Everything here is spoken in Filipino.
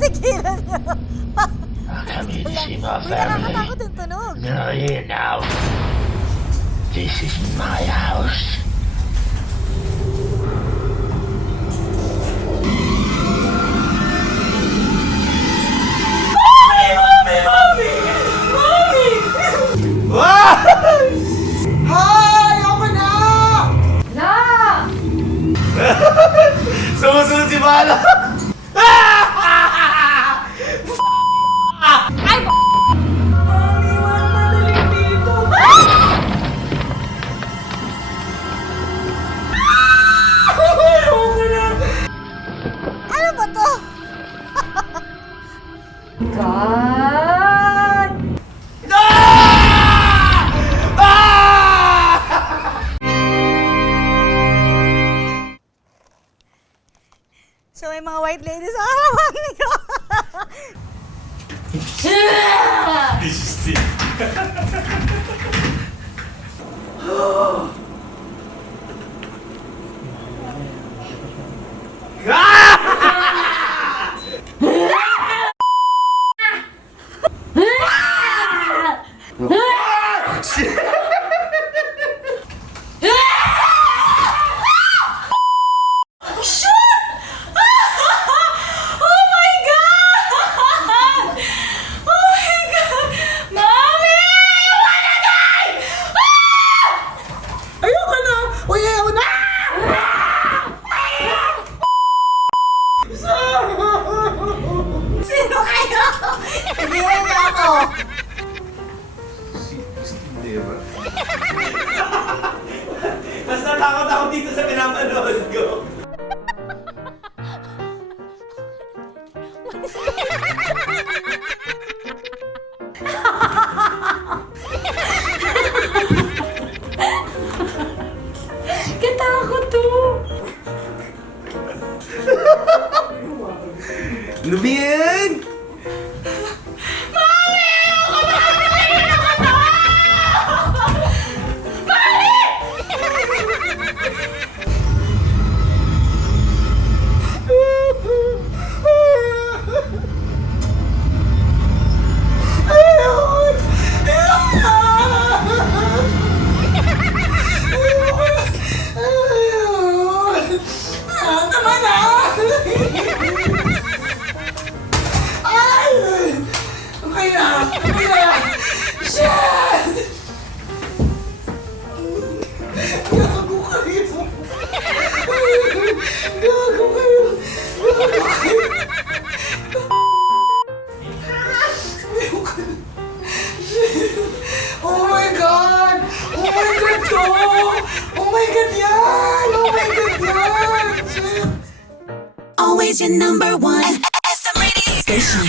Tigilan nyo. Kami si my Uy, nakakatakot family. yung tunog. No, you know. This is my house. Hi! Ako na! Na! Sumusunod si Bala! Ay, Mami, walang madaling dito. Ayoko na. Ano ba to? God! So may mga white ladies sa harapan ko. This is it. Oh my God! Oh my God! Mami! I wanna die! Ayoko na! Uy, ayoko na! Sino kayo? Sabihin niyo ako. Mas natakot ako dito sa pinapanood ko. Katakot to! Ano ba yan? Tama na! Ay! Okay na! Okay na! Shit! Gago kayo! Gago kayo! Gago kayo! Oh my God! Oh my God to! Oh my God yan! Oh my God yan! Shit! Always your number one. SM Radio Station.